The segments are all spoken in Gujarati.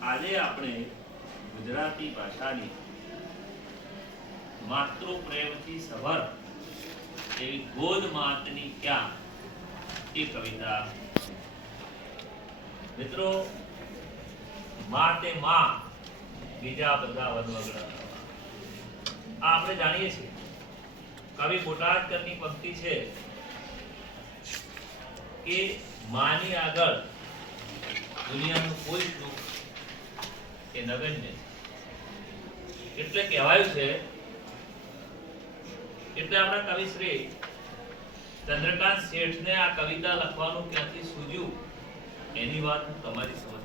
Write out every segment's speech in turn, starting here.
આજે આપણે ગુજરાતી ભાષાની માતૃ પ્રેમથી સભર એવી ગોદ માતની ક્યાં એ કવિતા મિત્રો, માતે માં બીજા બધા વનવગડા. આ આપણે જાણીએ છીએ. કવિ બોટાદકરની પંક્તિ છે કે માની આગળ દુનિયાનું કોઈ સુખ એ નગન્ય. એટલે કહેવાયું છે, એટલે આપણા કવિશ્રી ચંદ્રકાંત શેઠને આ કવિતા લખવાનું ક્યાંથી સૂજ્યું, એની વાત હું તમારી સમજ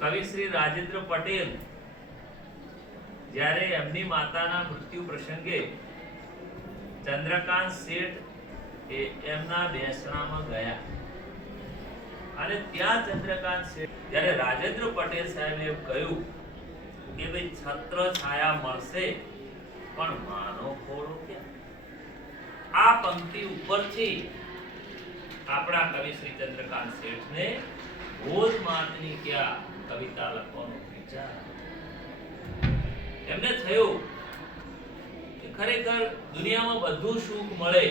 કવિ શ્રી રાજેન્દ્ર પટેલ જ્યારે એમની માતાના મૃત્યુ પ્રસંગે ચંદ્રકાંત શેઠ એ એમના બેસણામાં ગયા અને ત્યાં ચંદ્રકાંત શેઠ જ્યારે રાજેન્દ્ર પટેલ સાહેબે કહ્યું કે ભાઈ છત્ર છાયા મળશે, પણ માનો ખોળો ક્યાં? આ પંક્તિ ઉપરથી આપણા કવિ શ્રી ચંદ્રકાંત શેઠને ભોજ માતની ક્યાં કવિતા લખવાનો વિચાર એમને થયું કે ખરેખર દુનિયામાં બધું સુખ મળે,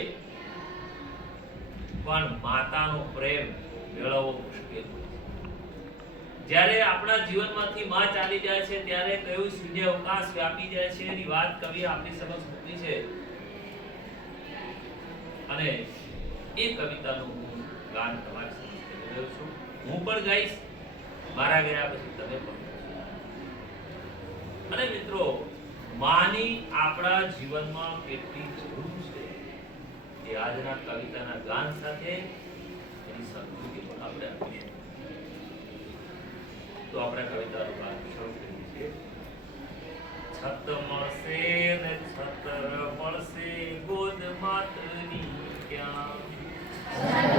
પણ માતાનો પ્રેમ મેળવવો મુશ્કેલ જ્યારે આપણા જીવનમાંથી માં ચાલી જાય છે, ત્યારે કયું શૂન્ય અવકાશ વ્યાપી જાય છે એની વાત કવિ આપણી સમક્ષ મૂકી છે. અને એ કવિતાનું હું ગાન તમારી સમક્ષ કરી રહ્યો છું. હું પણ ગાઈશ. મારા ગયા પછી તમે પણ અને મિત્રો, માની આપણા જીવનમાં કેટલી જરૂર છે એ આજના કવિતાના ગાન સાથે તો આપણે કવિતાનું ગાન શરૂ છત મળશે ને છતર મળશે ગોદ માતની ક્યાં?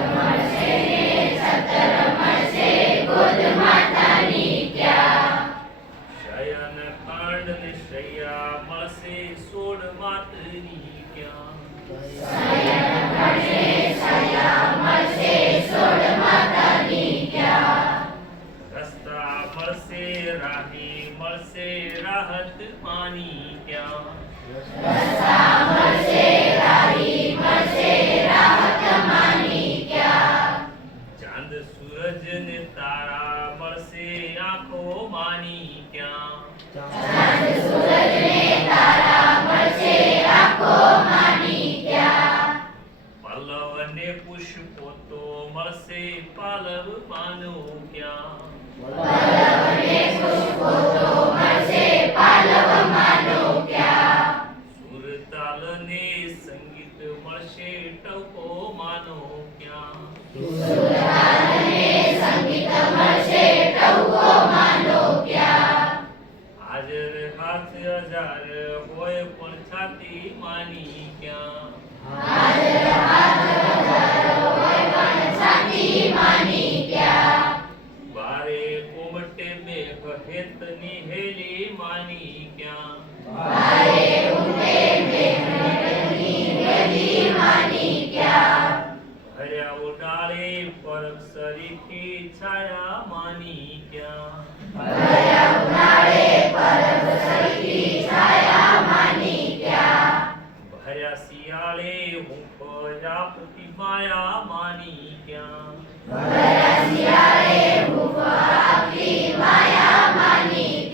પલ્લવ ને પુષ્પો તો મળશે પાલવ માનો ક્યાં?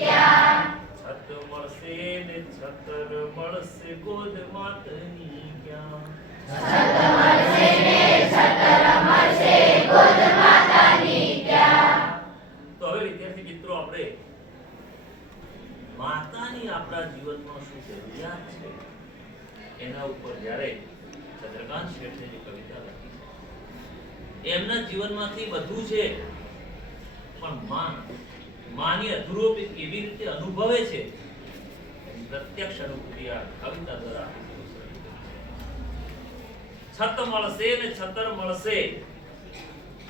ક્યાં છત મળશે ને છતર મળશે ગોદ માતની ક્યાં. તો હવે વિદ્યાર્થી મિત્રો આપણે માતાની આપણા જીવનમાં શું છે? એના ઉપર જ્યારે ચંદ્રકાંત શેઠે કવિતા લખી છે. એમના જીવનમાંથી બધું છે, પણ માન માની અધૂરો એવી રીતે અનુભવે છે પ્રત્યક્ષ અનુભૂતિ આ કવિતા દ્વારા છત મળશે ને છતર મળશે,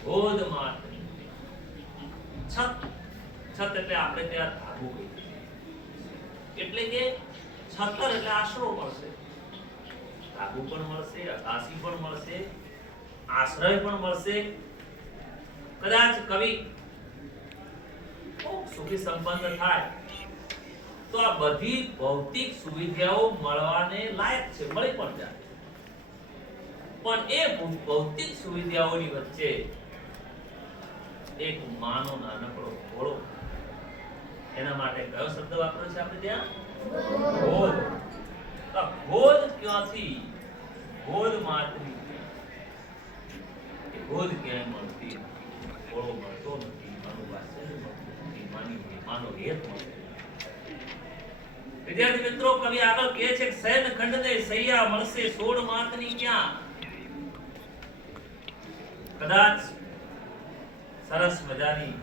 ગોદ માતની છત છત એટલે આપણે ત્યાં ધાબુ એટલે કે છતર એટલે આશરો મળશે. ધાબુ પણ મળશે અગાસી પણ મળશે, આશ્રય પણ મળશે. કદાચ કવિ સુખી સંપન્ન થાય, તો આ બધી ભૌતિક સુવિધાઓ મળવાને લાયક છે, મળી પણ જાય. પણ એ ભૌતિક સુવિધાઓની વચ્ચે એક માનો નાનકડો ઘોડો, એના માટે કયો શબ્દ વાપર્યો છે આપણે ત્યાં? તો ગોદ ક્યાંથી ગોદ માતરી ગોદ ક્યાંય મળતી ઓળો મળતો નથી માનું વાત્સલ્ય મળતું નથી માની માનો હેત મળતો વિદ્યાર્થી મિત્રો કવિ આગળ કહે છે કે સૈન ખંડને સૈયા મળશે સોળ માતની ક્યાં કદાચ સરસ મજાની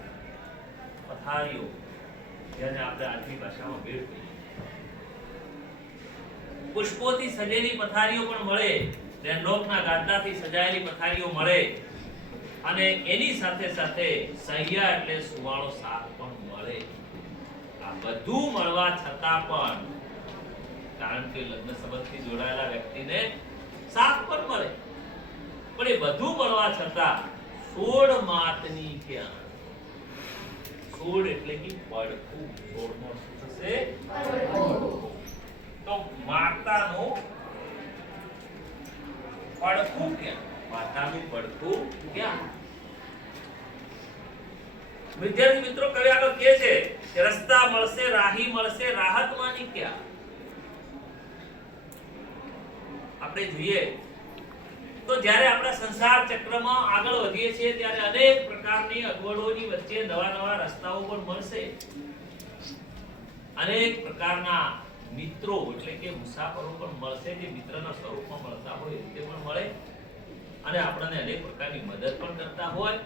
પથારીઓ જેને આપણે આજની ભાષામાં ભેટ કહીએ પુષ્પોથી સજેલી પથારીઓ પણ મળે રેનરોકના ગાદલાથી સજાયેલી પથારીઓ મળે. અને એની સાથે સાથે સહિયા એટલે સુવાળો શાક પણ મળે. આ બધું મળવા છતાં પણ, કારણ કે લગ્ન સંબંધથી જોડાયેલા વ્યક્તિને શાક પણ મળે. પણ એ બધું મળવા છતાં સોળ માતની ક્યાં? સોળ એટલે કે પડખું. સોળનો શું થશે? તો માતાનું પડખું ક્યાં? માતાનું પડખું ક્યાં? વિદ્યાર્થી મિત્રો, કવિ આગળ કે છે કે રસ્તા મળશે, રાહી મળશે, રાહત માની ક્યાં? આપણે જોઈએ. તો જ્યારે આપણા સંસાર ચક્રમાં આગળ વધીએ છીએ, ત્યારે અનેક પ્રકારની અગવડોની વચ્ચે નવા નવા રસ્તાઓ પણ મળશે. અનેક પ્રકારના મિત્રો, એટલે કે મુસાફરો પણ મળશે, જે મિત્રના સ્વરૂપમાં મળતા હોય એ પણ મળે. અને આપણને અનેક પ્રકારની મદદ પણ કરતા હોય.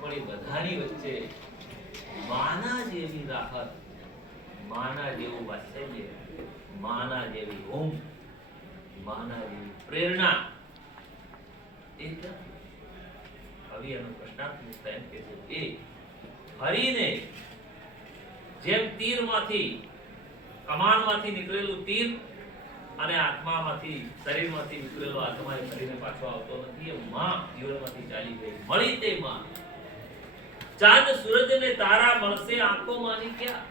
પણ એ બધાની વચ્ચે માના જેવી રાહત, માના જેવું વાત્સલ્ય, માના જેવી ઊંઘ, માના જેવી પ્રેરણા એ હવે એનો પ્રશ્નાર્થ મૂકતા એમ કે છે એ ફરીને જેમ તીરમાંથી કમાનમાંથી નીકળેલું તીર અને આત્મામાંથી, શરીરમાંથી નીકળેલો આત્મા એ શરીરને પાછો આવતો નથી. એ માં જીવનમાંથી ચાલી ગઈ. મળી તે માં. ચાંદ સૂરજ ને તારા મળશે આંખોમાંની ક્યાં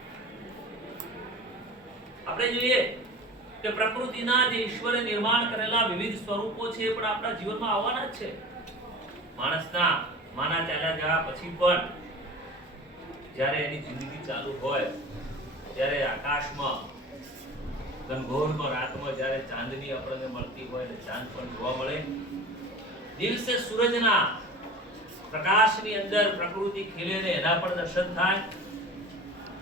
આપણે જોઈએ કે પ્રકૃતિના જે ઈશ્વરે નિર્માણ કરેલા વિવિધ સ્વરૂપો છે એ પણ આપણા જીવનમાં આવવાના જ છે. માણસના માના ચાલ્યા ગયા પછી પણ જ્યારે એની જિંદગી ચાલુ હોય ત્યારે આકાશમાં ઘનઘોરમાં રાતમાં જ્યારે ચાંદની આપણને મળતી હોય અને ચાંદ પણ જોવા મળે, દિવસે સૂરજના પ્રકાશની અંદર પ્રકૃતિ ખીલે ને એના પણ દર્શન થાય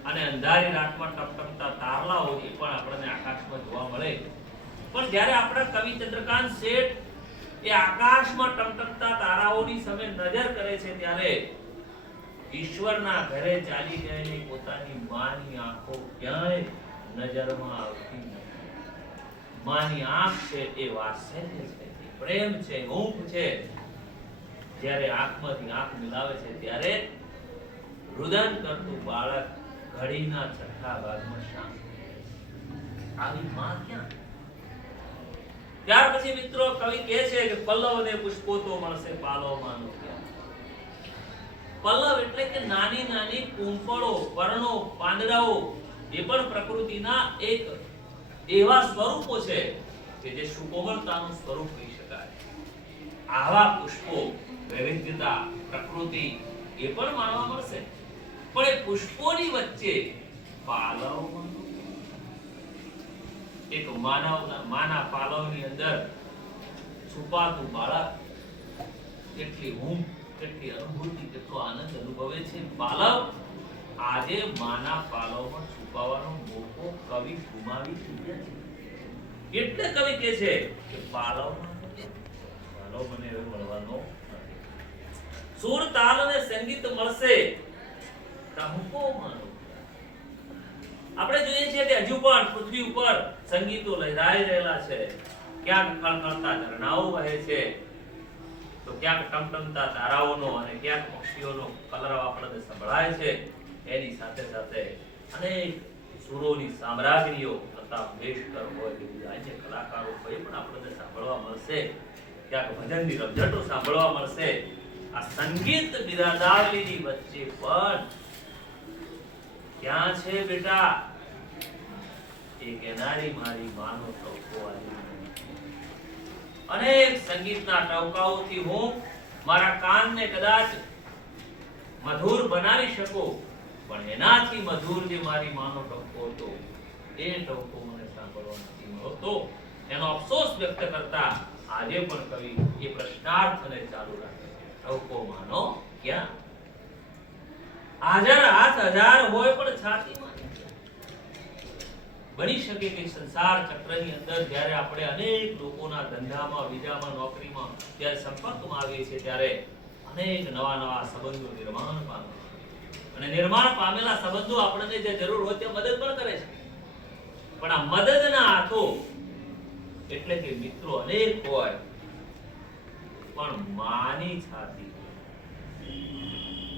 અને અંધારી રાતમાં ટપટપતા તારલાઓ એ પણ આપણને આકાશમાં જોવા મળે. પણ જ્યારે આપણા કવિ ચંદ્રકાંત શેઠ એ આકાશમાં ટમટમતા તારાઓની સામે નજર કરે છે ત્યારે ઈશ્વરના ઘરે ચાલી ગયેલી પોતાની માની આંખો ક્યાંય નજરમાં આવતી નથી. માની આંખ છે એ વાત્સલ્ય છે પ્રેમ છે ઊંઘ છે. જ્યારે આંખમાંથી આંખ મિલાવે છે, ત્યારે રુદન કરતું બાળક ઘડીના છઠ્ઠા ભાગમાં શાંત આવી માં ક્યાં? ત્યાર પછી મિત્રો કવિ કહે છે કે પલ્લવ ને પુષ્પો તો મળશે પાલવમાં માનું ક્યાં? પલ્લવ એટલે કે નાની નાની કુંપળો પર્ણો પાંદડાઓ એ પણ પ્રકૃતિના એક એવા સ્વરૂપો છે કે જે સુકોમળતાનું સ્વરૂપ કહી શકાય. આવા પુષ્પો, વૈવિધ્યતા, પ્રકૃતિ એ પણ માણવા મળશે. પણ એ પુષ્પોની વચ્ચે પાલવ એક માનવના માના પાલવની અંદર છુપાતું બાળક કેટલી ઊંઘ કેટલી અનુભૂતિ કેટલો આનંદ અનુભવે છે. બાલક, આજે માના પાલવમાં છુપાવાનો મોકો કવિ ગુમાવી ચૂક્યા છે. એટલે કવિ કહે છે કે પાલવમાં પાલવ મને હવે મળવાનો સુર તાલ અને સંગીત મળશે. ટહુકો માનો? આપણે જોઈએ છીએ કે હજુ પણ પૃથ્વી ઉપર સંગીતો લહેરાઈ રહેલા છે. ક્યાંક ખળખળતા ઝરણાઓ વહે છે. તો ક્યાંક ટમટમતા તારાઓનો અને ક્યાંક પક્ષીઓનો કલરવ આપણને સંભળાય છે, એની સાથે સાથે અનેક સુરોની સામ્રાજ્ઞીઓ તથા મંગેશકર હોય બીજા કલાકારો હોય પણ આપણને સાંભળવા મળશે. ક્યાંક ભજનની રમઝટો સાંભળવા મળશે. આ સંગીત બિરાદાવલીની વચ્ચે પણ ક્યાં છે બેટા? એ કેનારી મારી માનો તો અનેક સંગીતના ટવકાઓથી હું મારા કાનને કદાચ મધુર બનાવી શકું, પણ એનાથી મધુર જે મારી માનો ટવકો હતો, એ ટવકો મને સાંભળવા નથી મળતો એનો અફસોસ વ્યક્ત કરતા આજે પણ કવિ એ પ્રશ્નાર્થને ચાલુ રાખે ટવકો માનો ક્યાં હાજર હાથ હજાર હોય પણ છાતીમાં. બની શકે કે સંસાર ચક્રની અંદર જ્યારે આપણે અનેક લોકોના ધંધામાં, બીજામાં, નોકરીમાં જ્યારે સંપર્કમાં આવીએ છીએ ત્યારે અનેક નવા નવા સંબંધો નિર્માણ પામે. અને નિર્માણ પામેલા સંબંધો આપણને જે જરૂર હોય તે મદદ પણ કરે છે પણ આ મદદના હાથો એટલે કે મિત્રો અનેક હોય, પણ માની છાતી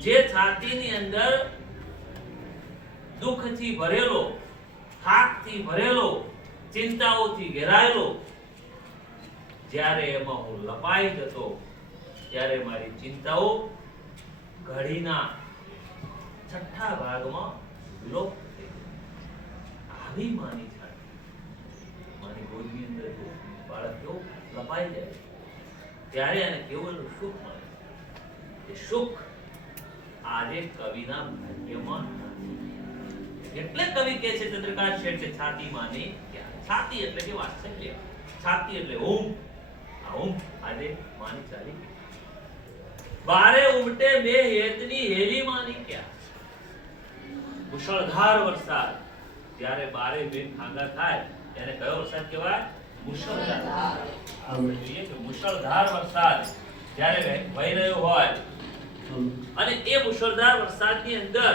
જે છાતીની અંદર દુઃખથી ભરેલો થાકથી ભરેલો, ચિંતાઓથી ઘેરાયેલો, જ્યારે એમાં હું લપાઈ જતો, ત્યારે મારી ચિંતાઓ ઘડીના છઠ્ઠા ભાગમાં લોપ થઈ આવી માની ગોદની અંદર બાળક કેવું લપાઈ જાય ત્યારે એને કેવું સુખ મળે એ સુખ આજે કવિના ભાગ્યમાં નથી. એટલે કવિ કહે છે ચંદ્રકાંત શેઠ છે છાતી માને ક્યાં? છાતી એટલે કે વાત્સલ્ય. છાતી એટલે ઓમ આ ઓમ આજે માની ચાલી બારે ઉમટે બે હેતની હેલી માની ક્યાં? મુશળધાર વરસાદ. જ્યારે બારે બે ખાંગા થાય ત્યારે કયો વરસાદ કહેવાય? મુશળધાર. આપણે જોઈએ કે મુશળધાર વરસાદ જ્યારે વહી રહ્યો હોય. અને એ મુશળધાર વરસાદની અંદર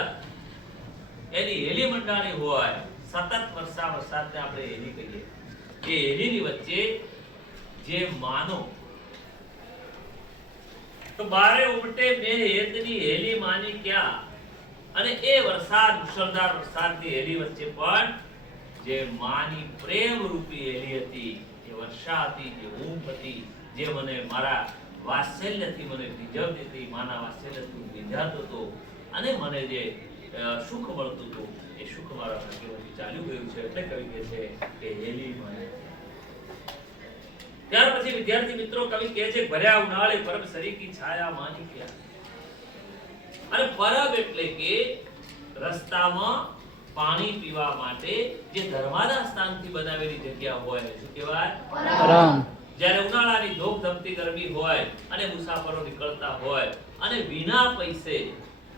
એની મંડાણી હોય, સતત વર્ષા વરસાદને આપણે હેલી કહીએ. એ હેલીની વચ્ચે જે માનો, તો બારે ઉમટે બે હેતની હેલી માની ક્યાં? અને એ વરસાદ, મુશળધાર વરસાદની હેલી વચ્ચે પણ જે માની પ્રેમ રૂપી હેલી હતી, જે વર્ષા હતી, જે ઊંઘ હતી, જે મને મારા વાત્સલ્યથી મને ભીજવતી હતી, માના વાત્સલ્યથી ભીંજાતો હતો, અને મને જે સુખ મળતું હતું એ સુખ મારા ભાગ્યમાંથી ચાલ્યું ગયું છે? એટલે કવિ કહે છે કે હેલી મને. ત્યાર પછી વિદ્યાર્થી મિત્રો કવિ કહે છે ભર્યા ઉનાળે પરબ સરીકી છાયા માની ગયા અને પરબ એટલે કે રસ્તામાં પાણી પીવા માટે જે ધર્માદા સ્થાનથી બનાવેલી જગ્યા હોય શું કહેવાય? પરમ જ્યારે ઉનાળાની ધોપ ધમતી ગરમી હોય અને મુસાફરો નીકળતા હોય અને વિના પૈસે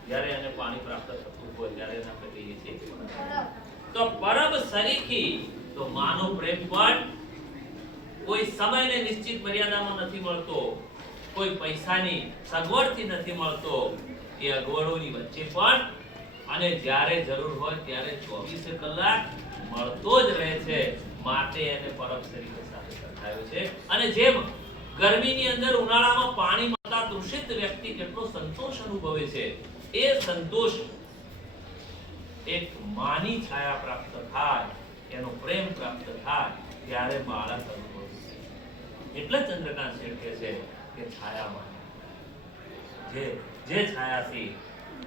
જ્યારે એને પાણી પ્રાપ્ત થતું પરબ. તો પરબ સરીખી, તો માનો પ્રેમ પણ કોઈ સમયને નિશ્ચિત મર્યાદામાં નથી મળતો, કોઈ પૈસાની સગવડથી નથી મળતો, એ અગવડોની વચ્ચે પણ અને જ્યારે જરૂર હોય ત્યારે ચોવીસે કલાક મળતો જ રહે છે માટે એને પરબ શરીર સાથે સંકળાયો છે અને જેમ ગરમીની અંદર ઉનાળામાં પાણી મળતા દૂષિત વ્યક્તિ કેટલો સંતોષ અનુભવે છે, એ સંતોષ એક માની છાયા પ્રાપ્ત થાય એનો પ્રેમ પ્રાપ્ત થાય ત્યારે બાળક અનુભવશે એટલે ચંદ્રકાંત શેઠ કહે છે કે છાયા માની જે જે છાયાથી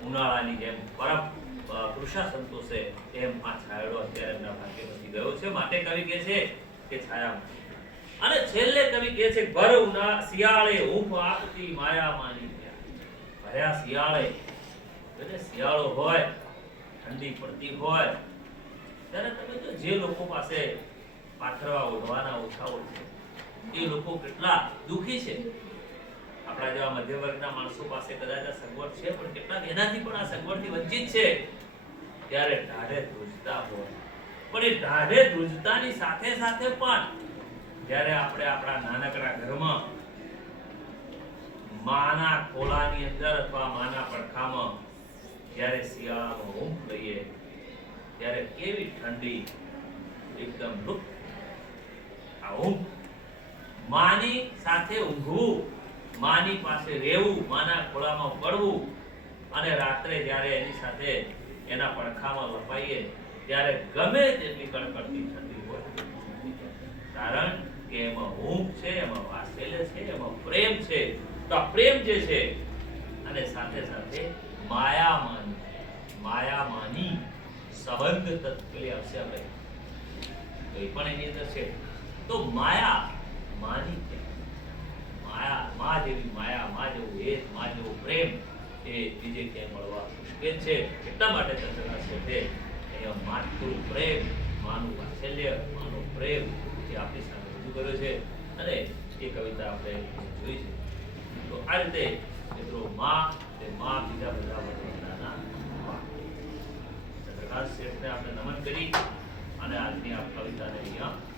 ઉનાળાની જેમ બરફ અ, સંતોષે એમ આ છાયડો અત્યારે એમના ભાગ્યમાંથી ગયો છે માટે કવિ કહે છે કે છાયા. અને છેલ્લે કવિ કહે છે ભર ઉના શિયાળે હૂંફ આપતી માયા માની. ભર્યા શિયાળે એટલે શિયાળો હોય ઠંડી પડતી હોય, ત્યારે તમે તો જે લોકો પાસે પાથરવા, ઓઢવાના ઓછા છે, એ લોકો કેટલા દુઃખી છે. આપણા જેવા મધ્ય માણસો પાસે કદાચ આ સગવડ છે, પણ કેટલાક એનાથી પણ આ સગવડથી વંચિત છે. ત્યારે ઢાઢે ધ્રુજતા હોય. પણ એ ઢાઢે ધ્રુજતાની સાથે સાથે પણ જ્યારે આપણે આપણા નાનકડા ઘરમાં માના ખોળાની અંદર અથવા માના પડખામાં જ્યારે શિયાળાનો ઊંઘ લઈએ, ત્યારે કેવી ઠંડી, એકદમ લુપ્ત. આ ઊંઘ માની સાથે ઊંઘવું, માની પાસે રહેવું, માના ખોળામાં પડવું અને રાત્રે જ્યારે એની સાથે એના પડખામાં લપાઈએ, ત્યારે ગમે તેટલી કડકડતી ઠંડી હોય. કારણ કે એમાં ઊંઘ છે, એમાં વાસેલે છે, એમાં પ્રેમ છે. તો આ પ્રેમ જે છે, અને સાથે સાથે માયામાન માયામાની સંબંધ તત્પેલી આવશે આપણે. તો એ પણ એની અંદર છે. તો માયા, માની છે. માયા, મા જેવી માયા, મા જેવું હેત મા જેવો પ્રેમ એ બીજે ક્યાંય મળવા મુશ્કેલ છે. એટલા માટે ચંદ્રકાંત તે અહીંયા માતૃ પ્રેમ, માનું વાત્સલ્ય, માનો પ્રેમ એ આપણી સામે રજૂ કર્યો છે. અને એ કવિતા આપણે જોઈ છે. તો આ રીતે મિત્રો મા તે મા બીજા બધા વડવાના પ્રકાશ શેઠને આપણે નમન કરી અને આજની આ કવિતાને અહીંયા